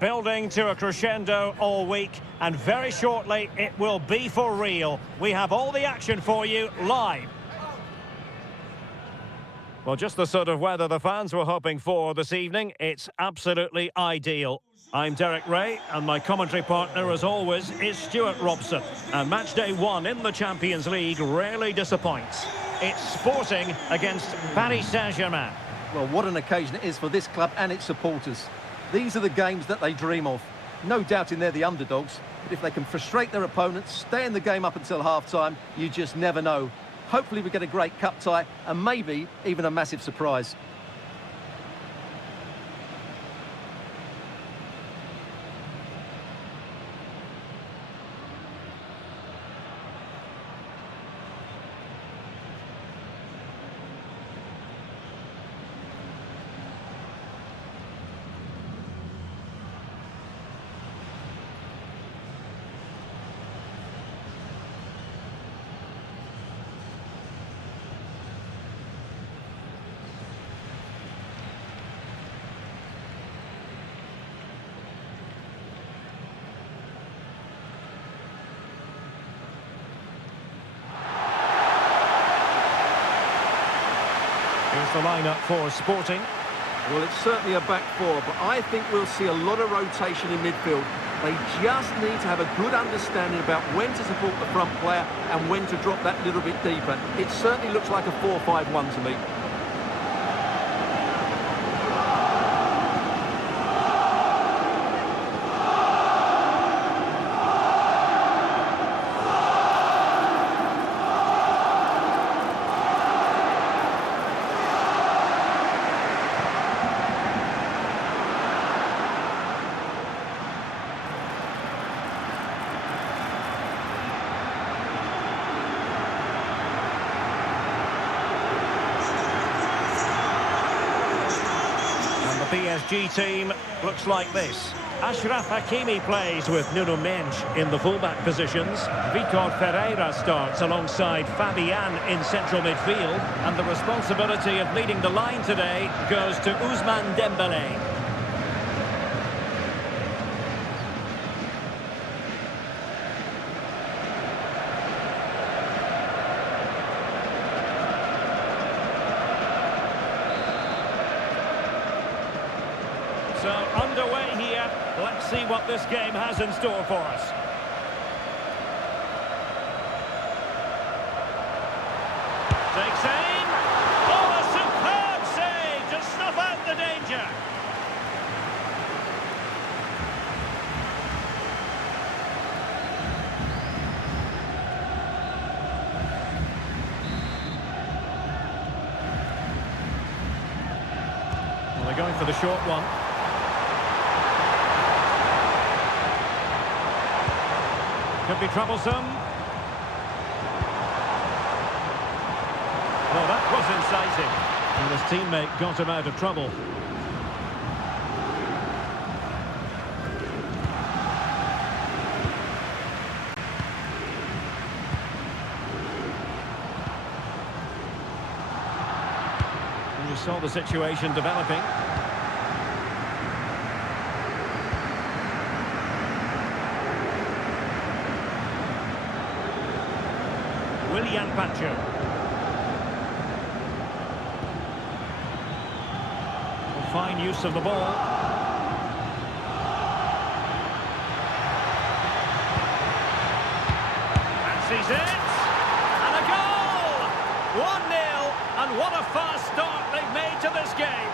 building to a crescendo all week, and very shortly it will be for real. We have all the action for you live. Well, just the sort of weather the fans were hoping for this evening. It's absolutely ideal. I'm Derek Ray, and my commentary partner, as always, is Stuart Robson. And match day 1 in the Champions League rarely disappoints. It's Sporting against Paris Saint-Germain. Well, what an occasion it is for this club and its supporters. These are the games that they dream of. No doubting they're the underdogs, but if they can frustrate their opponents, stay in the game up until half-time, you just never know. Hopefully we get a great cup tie and maybe even a massive surprise. Here's the lineup for Sporting. Well, it's certainly a back four, but I think we'll see a lot of rotation in midfield. They just need to have a good understanding about when to support the front player and when to drop that little bit deeper. It certainly looks like a 4-5-1 to me. PSG team looks like this. Achraf Hakimi plays with Nuno Mendes in the fullback positions. Vitor Ferreira starts alongside Fabian in central midfield. And the responsibility of leading the line today goes to Ousmane Dembélé. So underway here. Let's see what this game has in store for us. Takes aim. Oh, a superb save to snuff out the danger. Well, they're going for the short one. Could be troublesome. Well, that was incisive. And his teammate got him out of trouble. And you saw the situation developing. Willian Pacho. Fine use of the ball. And sees it. And a goal! 1-0. And what a fast start they've made to this game.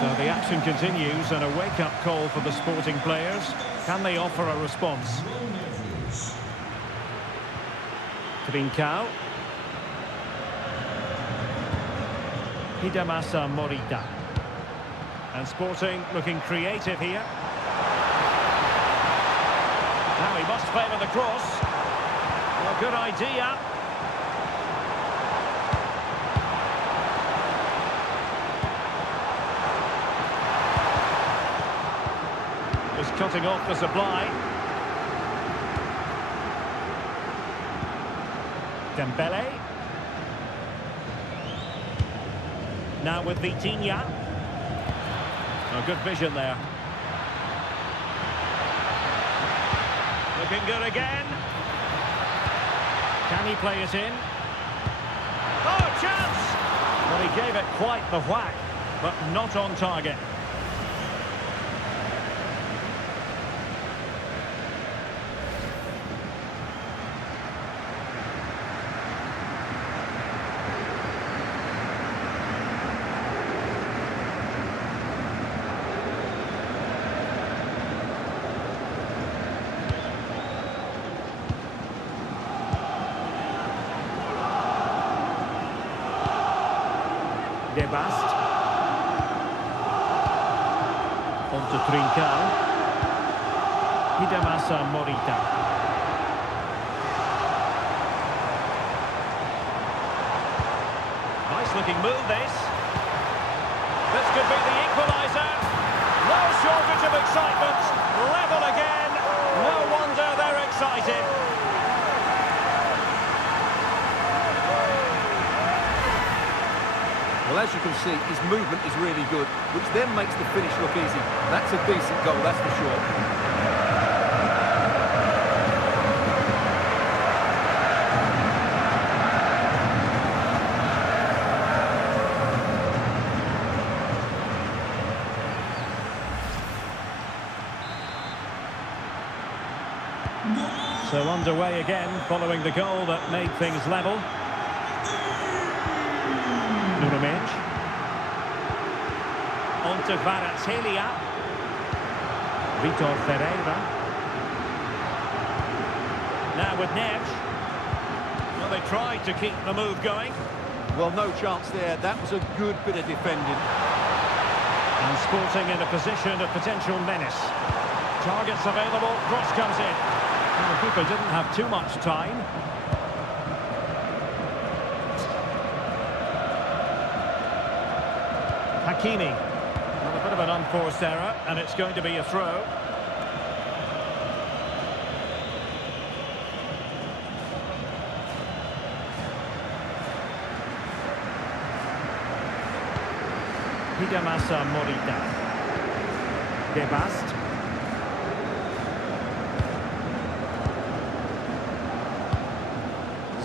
So the action continues, and a wake-up call for the Sporting players. Can they offer a response? Trincao. Hidemasa Morita. And Sporting looking creative here. Now he must favour the cross. Well, good idea. Just cutting off the supply. Dembele. Now with Vitinha. Oh, good vision there. Looking good again. Can he play it in? Oh, chance! Well, he gave it quite the whack, but not on target. Debast. On to Trincao. Hidemasa Morita. Nice looking move this. This could be the equaliser. No shortage of excitement. Level again. No wonder they're excited. Well, as you can see, his movement is really good, which then makes the finish look easy. That's a decent goal, that's for sure. So underway again, following the goal that made things level. Nuno Mendes. On to Kvaratskhelia. Vitor Ferreira. Now with Neves. Well, they tried to keep the move going. Well, no chance there. That was a good bit of defending. And Sporting in a position of potential menace. Targets available, cross comes in. Well, the keeper didn't have too much time. Hakimi. Well, a bit of an unforced error, and it's going to be a throw. Hidemasa Morita. Debast.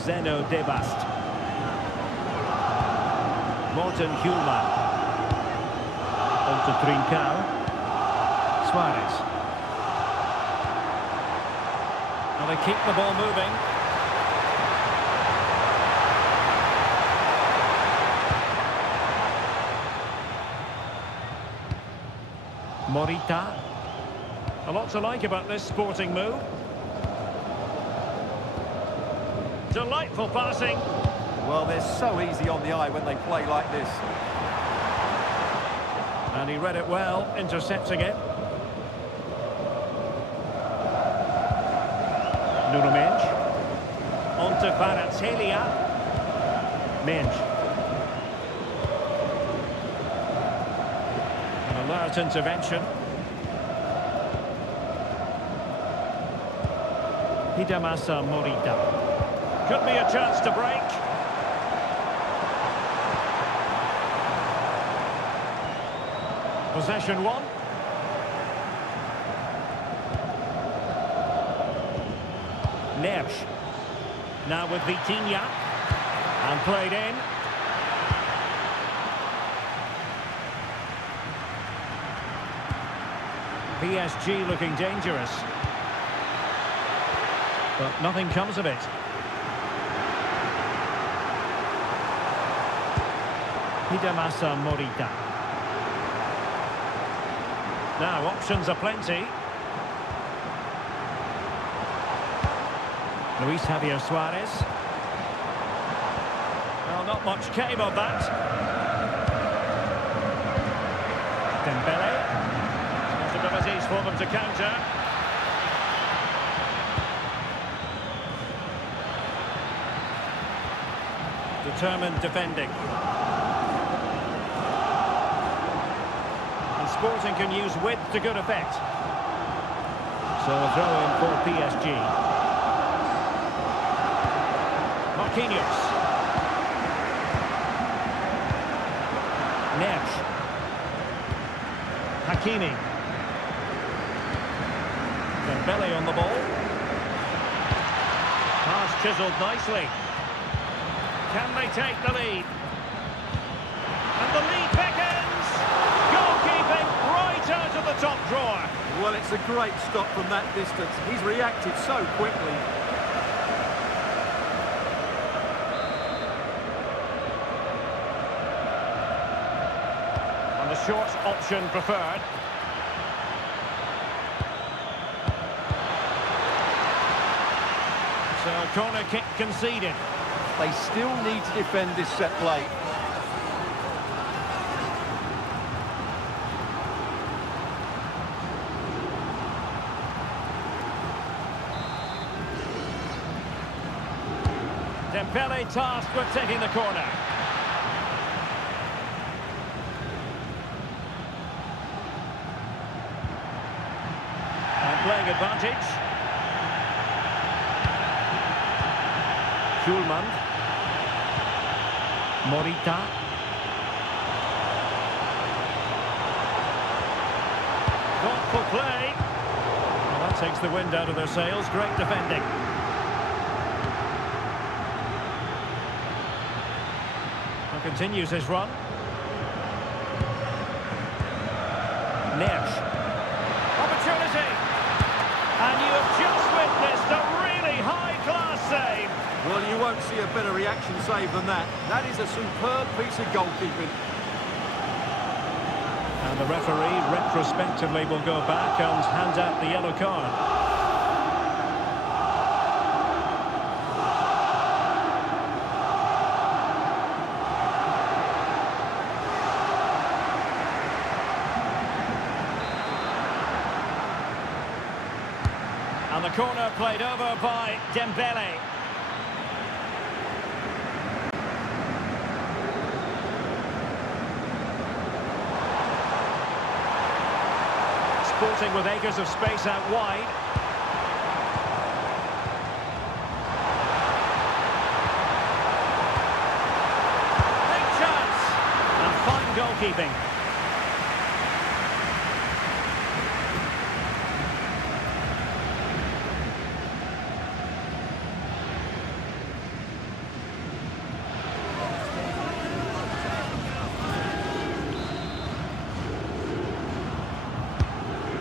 Zeno Debast. Morten Hjulmand. On to Trincao. Suarez. Well, they keep the ball moving. Morita. A lot to like about this Sporting move. Delightful passing. Well, they're so easy on the eye when they play like this. And he read it well, intercepting it. Nuno Mendes. On to Kvaratskhelia. Mendes. An alert intervention. Hidemasa Morita. Could be a chance to break. Possession one. Neves. Now with Vitinha. And played in. PSG looking dangerous. But nothing comes of it. Hidemasa Morita. Now, options are plenty. Luis Javier Suarez. Well, not much came of that. Dembele. Possibilities for them to counter. Determined defending. And Sporting can use width to good effect. So a throw in for PSG. Marquinhos. Neves. Hakimi. Dembele on the ball. Pass chiselled nicely. Can they take the lead? And the lead beckons! Goalkeeping right out of the top drawer. Well, it's a great stop from that distance. He's reacted so quickly. And the short option preferred. So, corner kick conceded. They still need to defend this set play. Dembele tasked with taking the corner. And playing advantage. Schulman. Morita. Thoughtful play. Well, that takes the wind out of their sails. Great defending. And continues his run. Neves. Opportunity. And you have just witnessed a really high-class save. Well, you won't see a better reaction save than that. That is a superb piece of goalkeeping. And the referee retrospectively will go back and hand out the yellow card. And the corner played over by Dembele. Sporting with acres of space out wide. Big chance! And fine goalkeeping.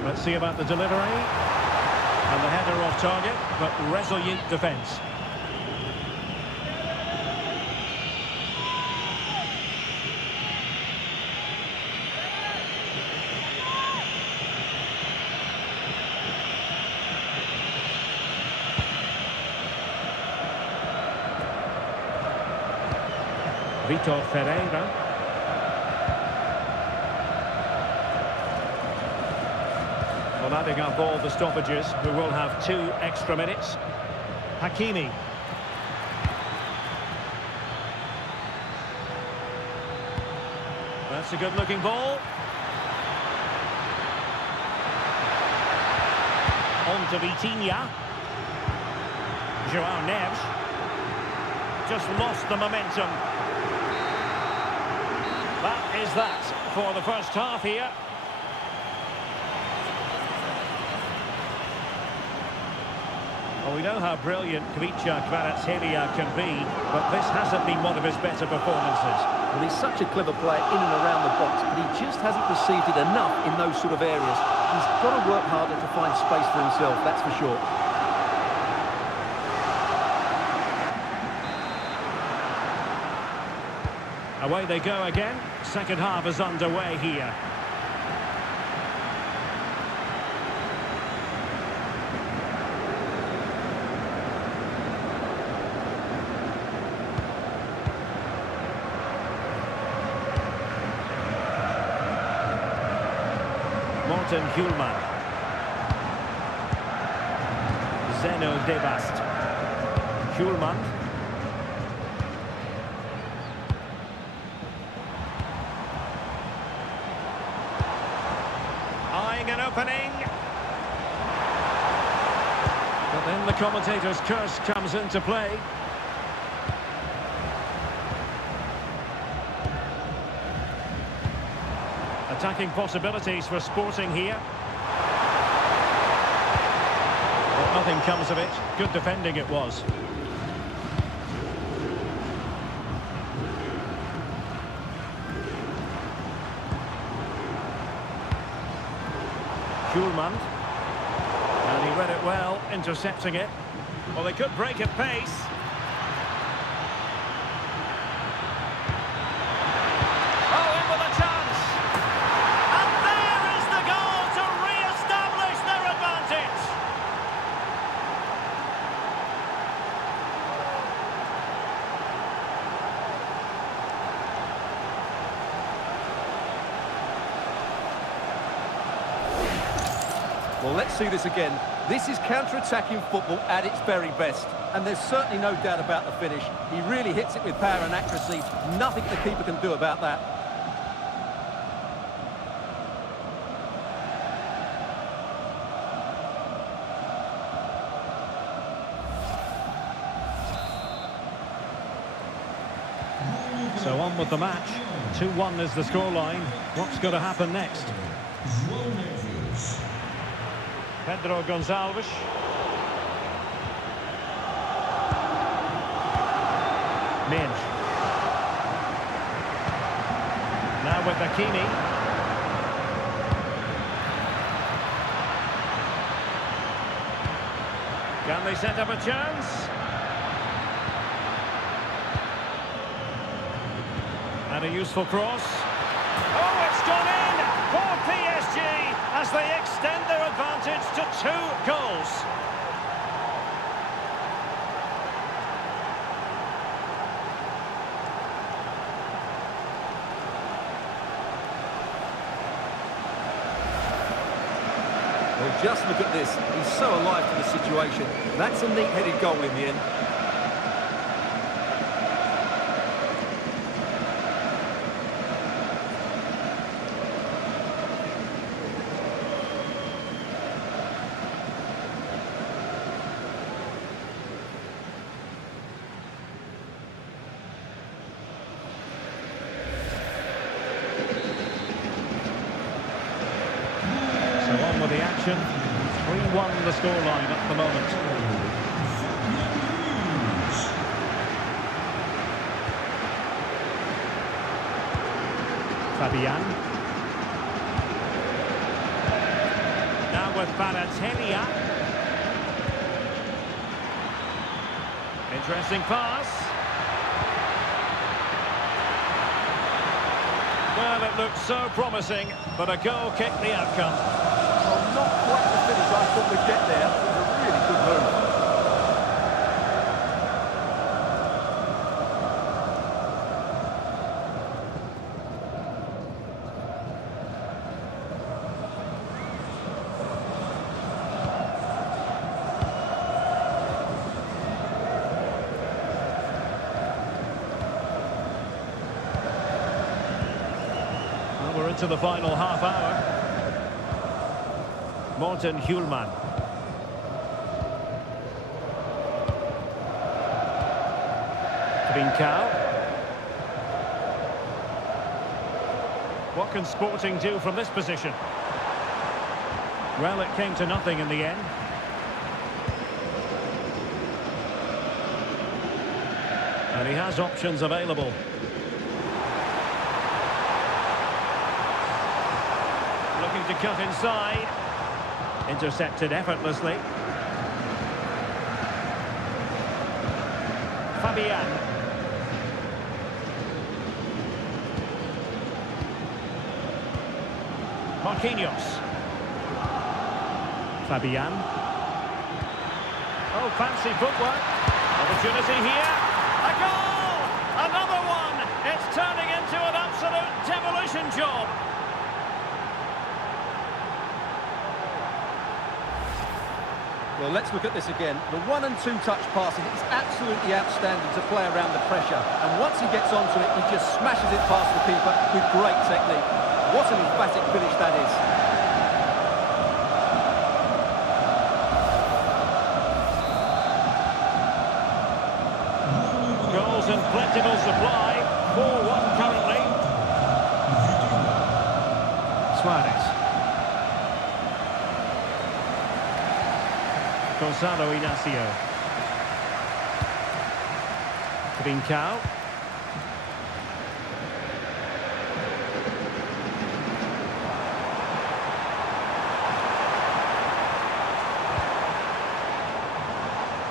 Let's see about the delivery. And the header off target, but resolute defence. Vitor Ferreira. Well, adding up all the stoppages, we will have 2 extra minutes. Hakimi. That's a good-looking ball. On to Vitinha. João Neves. Just lost the momentum. That is that for the first half here. Well, we know how brilliant Kvicha Kvaratskhelia can be, but this hasn't been one of his better performances. Well, he's such a clever player in and around the box, but he just hasn't received it enough in those sort of areas. He's got to work harder to find space for himself, that's for sure. Away they go again. Second half is underway here. Martin Hjulman. Zeno Debast. Hjulman. Eyeing an opening. But then the commentator's curse comes into play. Attacking possibilities for Sporting here. But nothing comes of it. Good defending it was. Hjulman. And he read it well, intercepting it. Well, they could break at pace. Oh, in with a chance. And there is the goal to re-establish their advantage. Well, let's see this again. This is counter-attacking football at its very best. And there's certainly no doubt about the finish. He really hits it with power and accuracy. Nothing the keeper can do about that. So on with the match. 2-1 is the scoreline. What's going to happen next? Pedro Gonçalves. Minge. Now with Hakimi. Can they set up a chance? And a useful cross. Oh, it's gone in for PSG as they extend their advantage to 2 goals. Well, just look at this. He's so alive to the situation. That's a neat-headed goal in the end. On with the action. 3-1 the scoreline at the moment. Fabian. Now with Balotelli. Interesting pass. Well, it looked so promising, but a goal kicked the outcome. Well, not quite the finish I thought we'd get there. It was a really good move. Well, we're into the final half hour. Martin Hjulman. Trincao. What can Sporting do from this position? Well, it came to nothing in the end. And he has options available. Looking to cut inside. Intercepted effortlessly. Fabian. Marquinhos. Fabian. Oh, fancy footwork. Opportunity here. A goal! Another one! It's turning into an absolute demolition job. Well, let's look at this again. The 1- and 2-touch passing is absolutely outstanding to play around the pressure. And once he gets onto it, he just smashes it past the keeper with great technique. What an emphatic finish that is. Goals in plentiful supply. 4-1 currently. Suarez. Gonzalo Inacio. Trincao.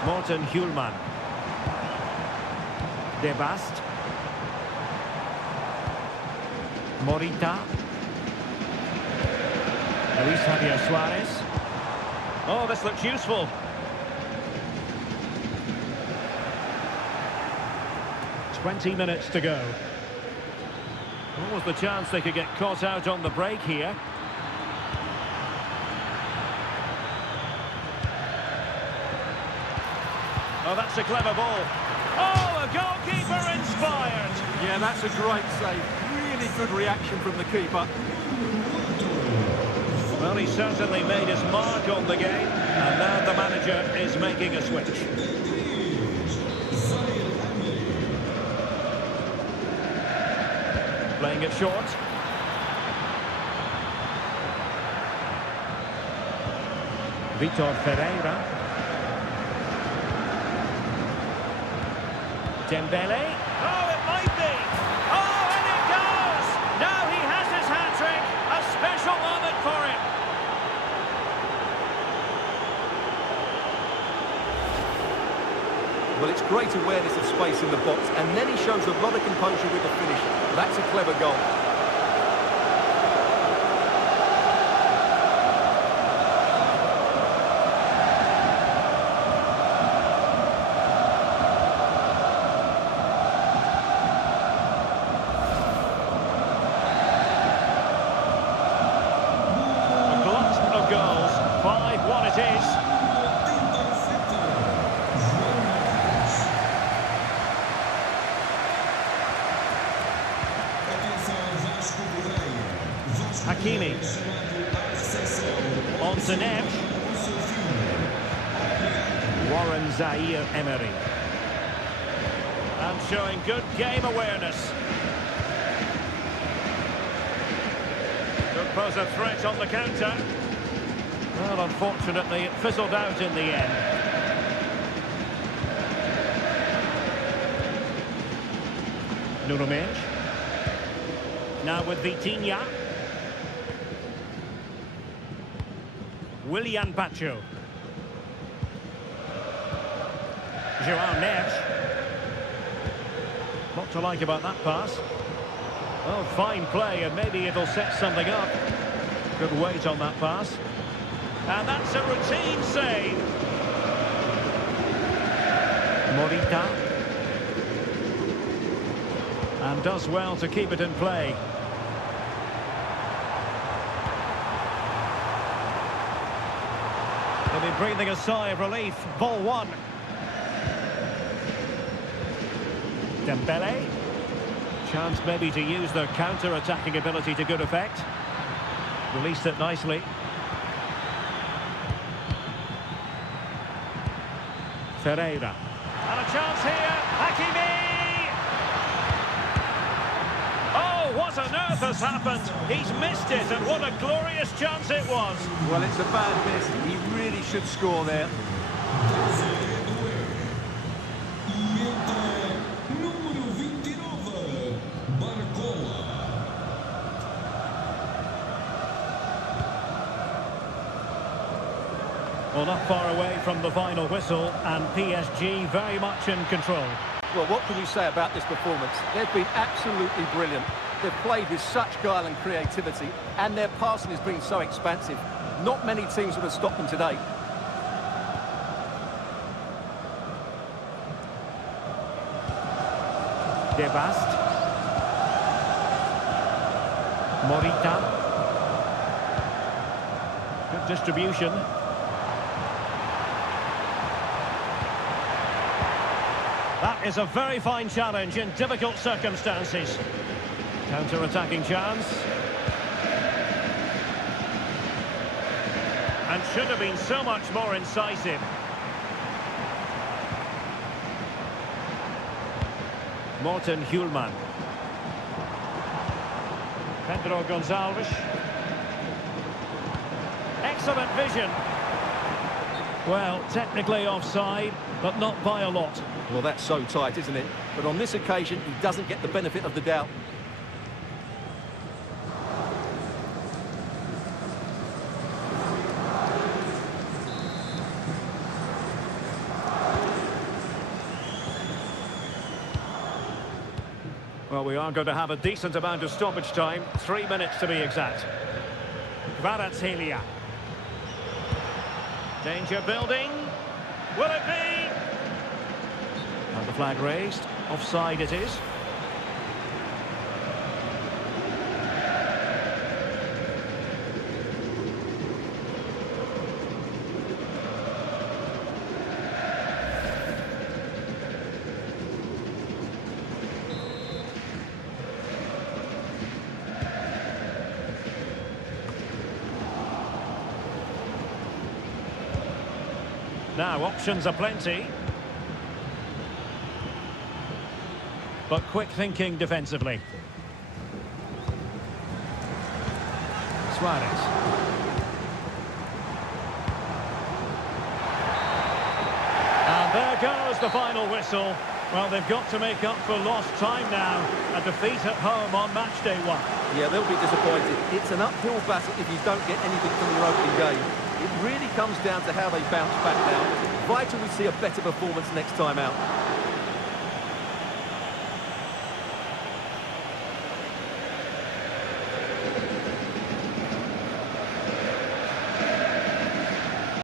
Morten Hjulman. De Bast. Morita. Luis Javier Suarez. Oh, this looks useful. "20 minutes to go. What was the chance they could get caught out on the break here? Oh, that's a clever ball. Oh, a goalkeeper inspired. Yeah, that's a great save. Really good reaction from the keeper. Well, he certainly made his mark on the game, and now the manager is making a switch. Playing it short. Vitor Ferreira. Dembele. Oh, it might be. Oh, and it goes! Now he has his hat-trick. A special moment for him. Well, it's great awareness of space in the box, and then he shows a lot of composure with the finish. That's a clever goal. A glut of goals. 5-1 it is. Hakimi. On to Neves. Warren Zaire-Emery. And showing good game awareness. Could pose a threat on the counter. Well, unfortunately, it fizzled out in the end. Nuno Mendes. Now with Vitinha. Willian Pacho. João Neves. What to like about that pass? Oh, fine play, and maybe it'll set something up. Good weight on that pass. And that's a routine save. Morita. And does well to keep it in play. They'll be breathing a sigh of relief. Ball one. Dembele. Chance maybe to use their counter-attacking ability to good effect. Released it nicely. Ferreira. And a chance here. Hakimi! Oh, what on earth has happened? He's missed it, and what a glorious chance it was. Well, it's a bad miss. He really should score there. Well, not far away from the final whistle, and PSG very much in control. Well, what can you say about this performance? They've been absolutely brilliant. They've played with such guile and creativity, and their passing has been so expansive. Not many teams would have stopped them today. De Bast. Morita. Good distribution. That is a very fine challenge in difficult circumstances. Counter-attacking chance. And should have been so much more incisive. Morten Hjulman. Pedro Gonçalves. Excellent vision. Well, technically offside, but not by a lot. Well, that's so tight, isn't it? But on this occasion, he doesn't get the benefit of the doubt. Well, we are going to have a decent amount of stoppage time. 3 minutes to be exact. Kvaratskhelia. Danger building. Will it be? And the flag raised. Offside it is. Now, options are plenty. But quick thinking defensively. Suarez. And there goes the final whistle. Well, they've got to make up for lost time now. A defeat at home on match day 1. Yeah, they'll be disappointed. It's an uphill battle if you don't get anything from your opening game. It really comes down to how they bounce back now. Vital we see a better performance next time out.